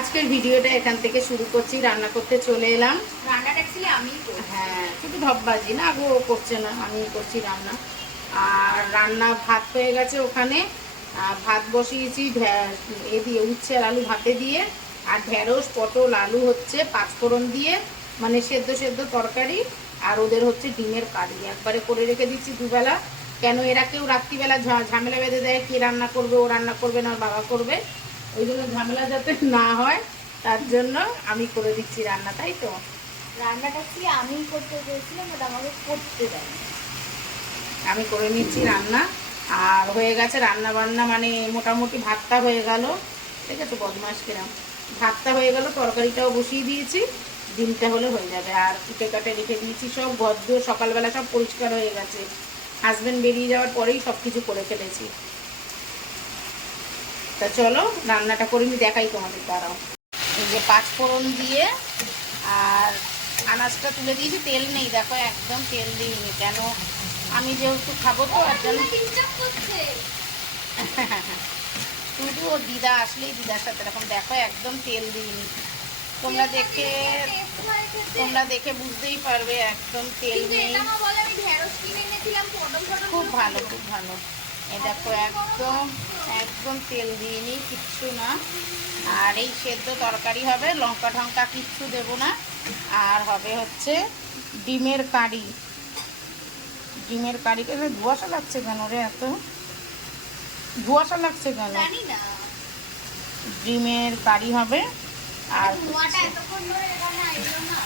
আজকের ভিডিওটা এখান থেকে শুরু করছি রান্না করতে চলে এলাম। রান্নাটা আমিই করি হ্যাঁ শুধু ঢপবাজি না গো ও করছে না আমি করছি রান্না। আর রান্না ভাত হয়ে গেছে ওখানে। আর ভাত বসিয়েছি এ দিয়ে উচ্ছে আর আলু ভাতে দিয়ে। আর ঢেঁড়স পটল আলু হচ্ছে পাঁচফোড়ন দিয়ে মানে সেদ্ধ সেদ্ধ তরকারি। আর ওদের হচ্ছে ডিমের কারি। একবারে করে রেখে দিচ্ছি দুবেলা। কেন এরা কেউ রাত্রিবেলা ঝামেলা বেঁধে দেয় কে রান্না করবে ও রান্না করবে না বাবা করবে। ওই জন্য ঝামেলা যাতে না হয় তার জন্য আমি করে দিচ্ছি রান্না তাই তো? রান্নাটা কি আমিই করতে চেয়েছিলাম বাট আমাকে করতে দেয় আমি করে নিচ্ছি রান্না আর হয়ে গেছে রান্না বান্না মানে মোটামুটি ভাতটা হয়ে গেল। ঠিক আছে বদমাস কিরাম। ভাতটা হয়ে গেল তরকারিটাও বসিয়ে দিয়েছি ডিমটা হলে হয়ে যাবে। আর কুটে কাটে রেখে দিয়েছি সব গদ্য সকালবেলা সব পরিষ্কার হয়ে গেছে। হাজব্যান্ড বেরিয়ে যাওয়ার পরেই সব কিছু করে ফেলেছি। তা চলো রান্নাটা করে আমি দেখাই তোমাদের দাঁড়াও। এই যে পাঁচফোড়ন দিয়ে আর আনাজটা তুলে দিয়েছি তেল নেই দেখো একদম তেল দিইনি কেন? আমি যেহেতু খাব তো আর জন্য শুধু ওর দিদা আসলেই দিদার সাথে এরকম দেখো একদম তেল দিইনি। তোমরা দেখে তোমরা দেখে বুঝতেই পারবে একদম তেল নেই। খুব ভালো খুব ভালো। এই দেখো একদম একদম তেল দিইনি কিচ্ছু না। আর এই সেদ্ধ তরকারি হবে লঙ্কা ঢঙ্কা কিচ্ছু দেবো না। আর হবে হচ্ছে ডিমের কারি। ডিমের কারিটা ধোয়াশা লাগছে কেন রে এত? ধোয়াশা লাগছে কেন? ডিমের কারি হবে আর ধোঁয়াটা এতক্ষণ ধরে এখানে আইলো না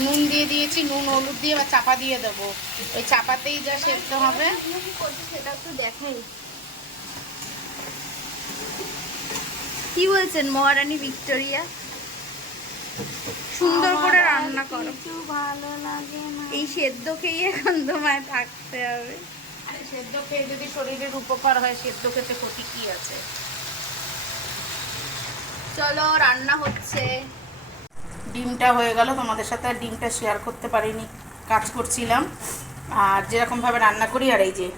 নুন দিয়ে দিয়েছি নুন হলুদ দিয়ে বা চাপা দিয়ে দেবো। ওই চাপাতেই যা সেদ্ধ হবে। সেটা একটু দেখাই কি বলছেন মহারানী ভিক্টোরিয়া? সুন্দর করে রান্না করো। কিছু ভালো লাগে না। এই সেদ্ধ খেয়ে এখন তোমায় থাকতে হবে। সেদ্ধ খেয়ে যদি শরীরের উপকার হয় সেদ্ধ খেতে ক্ষতি কি আছে? চলো রান্না হচ্ছে। ডিমটা হয়ে গেল, তোমাদের সাথে আর ডিমটা শেয়ার করতে পারিনি, কাজ করছিলাম। আর যেরকমভাবে রান্না করি, আর এই যে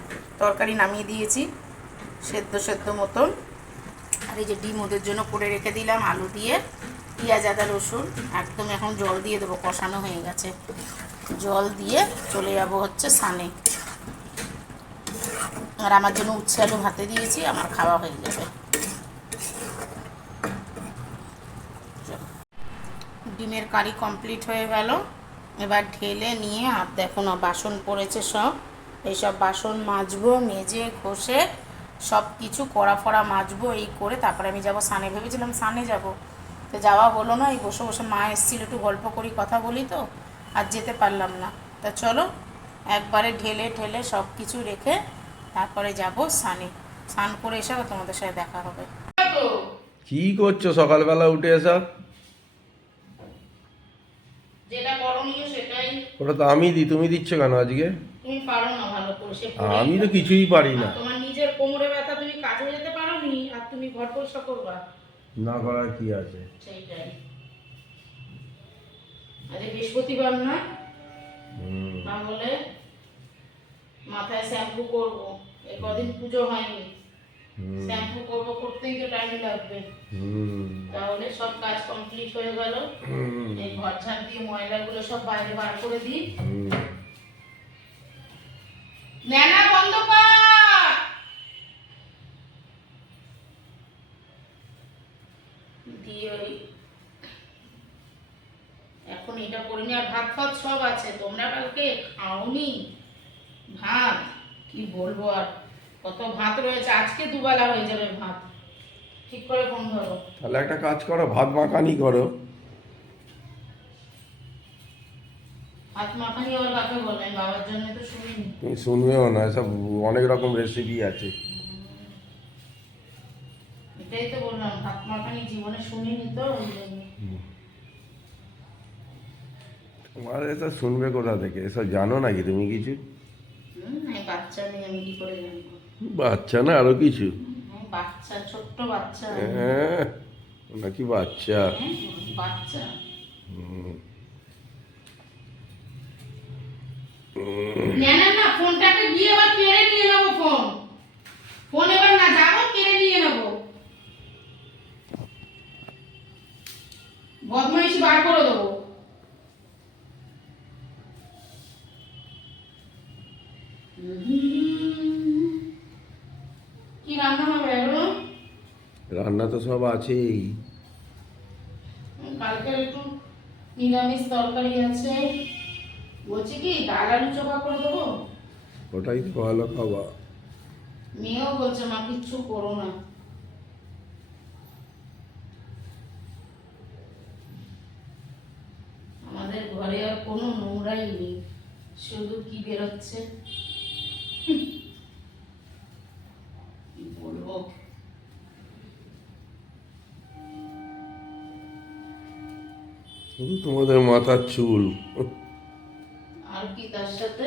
তরকারি নামিয়ে দিয়েছি, সেদ্ধ সেদ্ধ মতন। আর এই যে ডিম ওদের জন্য করে রেখে দিলাম, আলু দিয়ে, পেঁয়াজ, আদা, রসুন, একদম এখন জল দিয়ে দেবো, কষানো হয়ে গেছে। জল দিয়ে চলে যাব হচ্ছে সানে। আর আমার জন্য উচ্ছে আলু ভাতে দিয়েছি, আমার খাওয়া হয়ে যাবে ডিমের কারি কমপ্লিট হয়ে গেল। এবার ঢেলে নিয়ে, আর দেখো না, বাসন পড়েছে সব। এইসব বাসন মাজবো, মেজে, ঘষে সব কিছু কড়া ফড়া মাজবো, এই করে তারপরে আমি যাব সানে ভেবেছিলাম সানে যাব। তো যাওয়া হলো না, এই বসে বসে মা এসেছিল, একটু গল্প করি, কথা বলি তো, আর যেতে পারলাম না। তা চলো, একবারে ঢেলে ঢেলে সব কিছু রেখে তারপরে যাব সানে স্নান করে এসে তোমাদের সাথে দেখা হবে। কি করছ সকালবেলা উঠে এসব? যেটা করণীয় সেটাই ওটা তো আমি দিই তুমি দিচ্ছ কেন আজকে? তুমি পারো না ভালো করে আমি তো কিছুই পারি না। তোমার নিজের কোমরে ব্যথা তুমি কাজে যেতে পারো নি আর তুমি ঘর পরিষ্কার করবা। না করার কি আছে? সেইটাই। আজ বৃহস্পতিবার না তাহলে মাথায় শ্যাম্পু করব। এই কদিন পুজো হয়নি। শ্যাম্পু করব করতেই তো টাইম লাগবে। তাহলে সব কাজ কমপ্লিট হয়ে গেল। এই ঘর দিয়ে ময়লাগুলো সব বাইরে বার করে দিই। নেনা বন্ধ দিয়ে ওই এখন এটা করিনি আর ভাত ফাত সব আছে। তোমরা কালকে খাওনি? ভাত? কি বলব আর? কত ভাত রয়েছে আজকে দুবেলা হয়ে যাবে ভাত। ঠিক করে ফোন ধরো। তাহলে একটা কাজ করো ভাত মাখানি করো। ভাত মাখানি আবার কাকে বললেন বাবার জন্য তো শুনিনি। শুনবেও না এসব অনেক রকম রেসিপি আছে। এটাই তো বললাম ভাত মাখানি জীবনে শুনিনি তো তোমার এসব শুনবে কোথা থেকে? এসব জানো নাকি তুমি কিছু? বাচ্চা নেই আমি কি করে জানব? বাচ্চা না আরও কিছু? বাচ্চা ছোট্ট বাচ্চা। হ্যাঁ নাকি বাচ্চা? বাচ্চা। না না না ফোনটাকে গিয়ে আবার কেড়ে নিয়ে নেব ফোন। ফোন এবার না যাব কেড়ে নিয়ে নেব। বদমাইশি বার করে দেবো কি রান্না হবে এগুলো রান্না তো সব আছেই। কালকে একটু নিরামিষ তরকারি আছে। বলছি কি ডাল আলু চোখা করে দেবো? ওটাই তো ভালো খাবার মেয়েও বলছে মা কিচ্ছু করো না। আমাদের ঘরে আর কোনো নোংরাই নেই। শুধু কি বেরোচ্ছে? শুধু তোমাদের মাথার চুল। আর কি তার সাথে।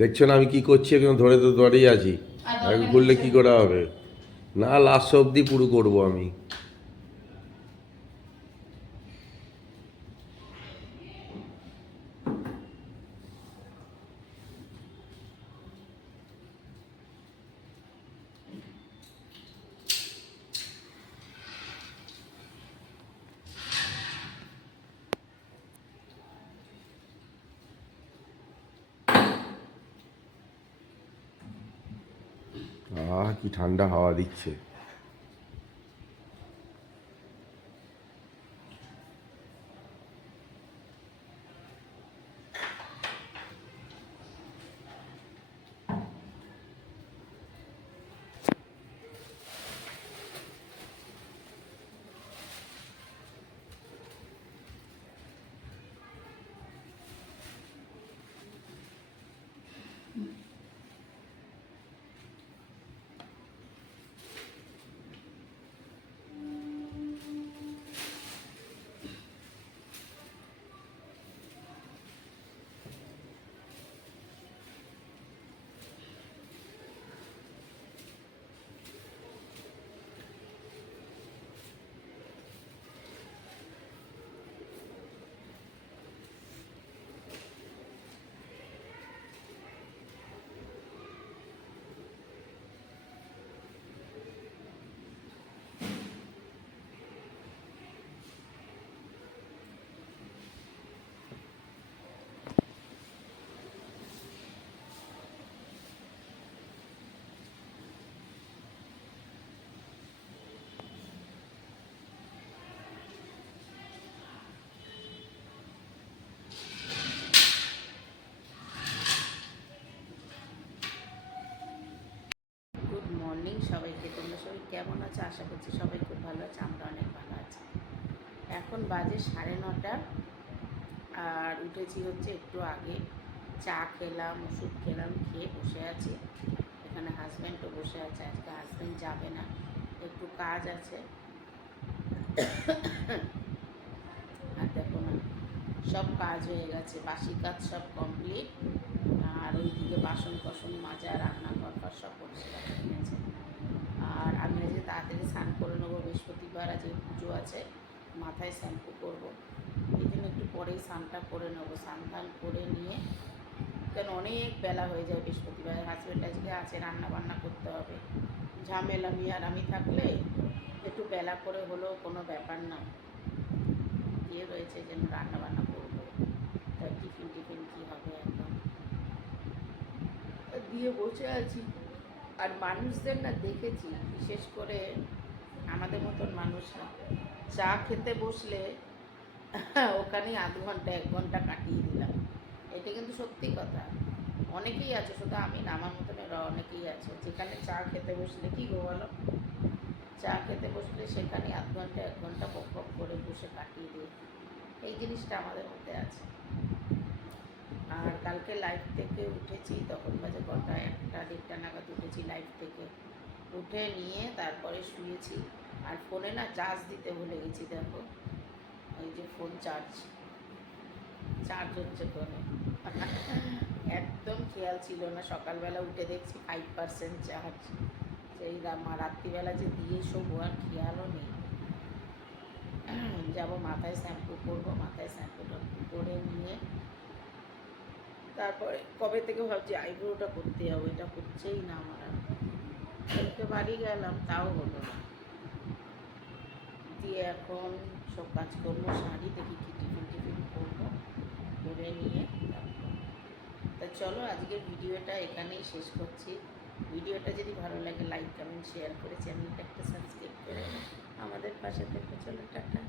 দেখছ না আমি কি করছি? এখন ধরে তো দাঁড়িয়ে আছি। এখন করলে কি করা হবে? না লাস্ট অবধি পুরো করব আমি। কি ঠান্ডা হাওয়া দিচ্ছে? গুড মর্নিং সবাইকে। তোমরা সবাই কেমন আছো? আশা করছি সবাই খুব ভালো আছে, আমরা অনেক ভালো আছি। এখন বাজে সাড়ে নটা, আর উঠেছি হচ্ছে একটু আগে। চা খেলাম, ওষুধ খেলাম, খেয়ে বসে আছি। এখানে হাজব্যান্ডও বসে আছে, আজকে হাজব্যান্ড যাবে না। একটু কাজ আছে। আর দেখো না, সব কাজ হয়ে গেছে, বাসি কাজ সব কমপ্লিট আর ওইদিকে বাসন কসন মাজা, রান্না সব পরিষ্কার আর আমি আজকে তাড়াতাড়ি স্নান করে নেব, বৃহস্পতিবার আজকে পুজো আছে, মাথায় শ্যাম্পু করব। এই জন্য একটু পরেই স্নানটা করে নেব। স্নান টান করে নিয়ে কেন অনেক বেলা হয়ে যায় বৃহস্পতিবার। হাজব্যান্ড আজকে আছে রান্না বান্না করতে হবে। ঝামেলা নিয়ে আর আমি থাকলে একটু বেলা করে হলেও কোনো ব্যাপার না। দিয়ে রয়েছে যেন রান্না বান্না করব। তাই টিফিন টিফিন কী হবে? দিয়ে বসে আছি আর মানুষদের না দেখেছি, বিশেষ করে আমাদের মতন মানুষরা। চা খেতে বসলে ওখানেই আধ ঘণ্টা, এক ঘণ্টা কাটিয়ে দিলাম। এটা কিন্তু সত্যি কথা। অনেকেই আছে, শুধু আমি না, আমার মতন এরা অনেকেই আছে। যেখানে চা খেতে বসলে, কি গো বলো? চা খেতে বসলে সেখানে আধ ঘণ্টা, এক ঘণ্টা পক করে বসে কাটিয়ে দিই। এই জিনিসটা আমাদের মধ্যে আছে। আর কালকে লাইভ থেকে উঠেছি, তখন বাজে কটা একটা, দেড়টা নাগাদ উঠেছি লাইভ থেকে। উঠে নিয়ে তারপরে শুয়েছি। আর ফোনে না চার্জ দিতে ভুলে গেছি, দেখো। ওই যে ফোন চার্জ চার্জ হচ্ছে ফোনে একদম খেয়াল ছিল না, সকালবেলা উঠে দেখছি ফাইভ পার্সেন্ট চার্জ সেই রাত্রিবেলা যে দিয়ে শোবো, আর খেয়ালও নেই। যাব, মাথায় শ্যাম্পু করব, মাথায় শ্যাম্পুটা করে নিয়ে তারপরে কবে থেকে ভাবছি আইব্রোটা করতে যাব, এটা হচ্ছেই না আমার আর। কালকে বাড়ি গেলাম, তাও হলো না। দিয়ে এখন সব কাজ করব শাড়ি দেখি কি টিফিন টিফিন করব, করে নিয়ে তা চলো, আজকের ভিডিওটা এখানেই শেষ করছি। ভিডিওটা যদি ভালো লাগে লাইক কমেন্ট শেয়ার করে চ্যানেলটা একটা সাবস্ক্রাইব করে আমাদের পাশে থেকে চলো, টাটা।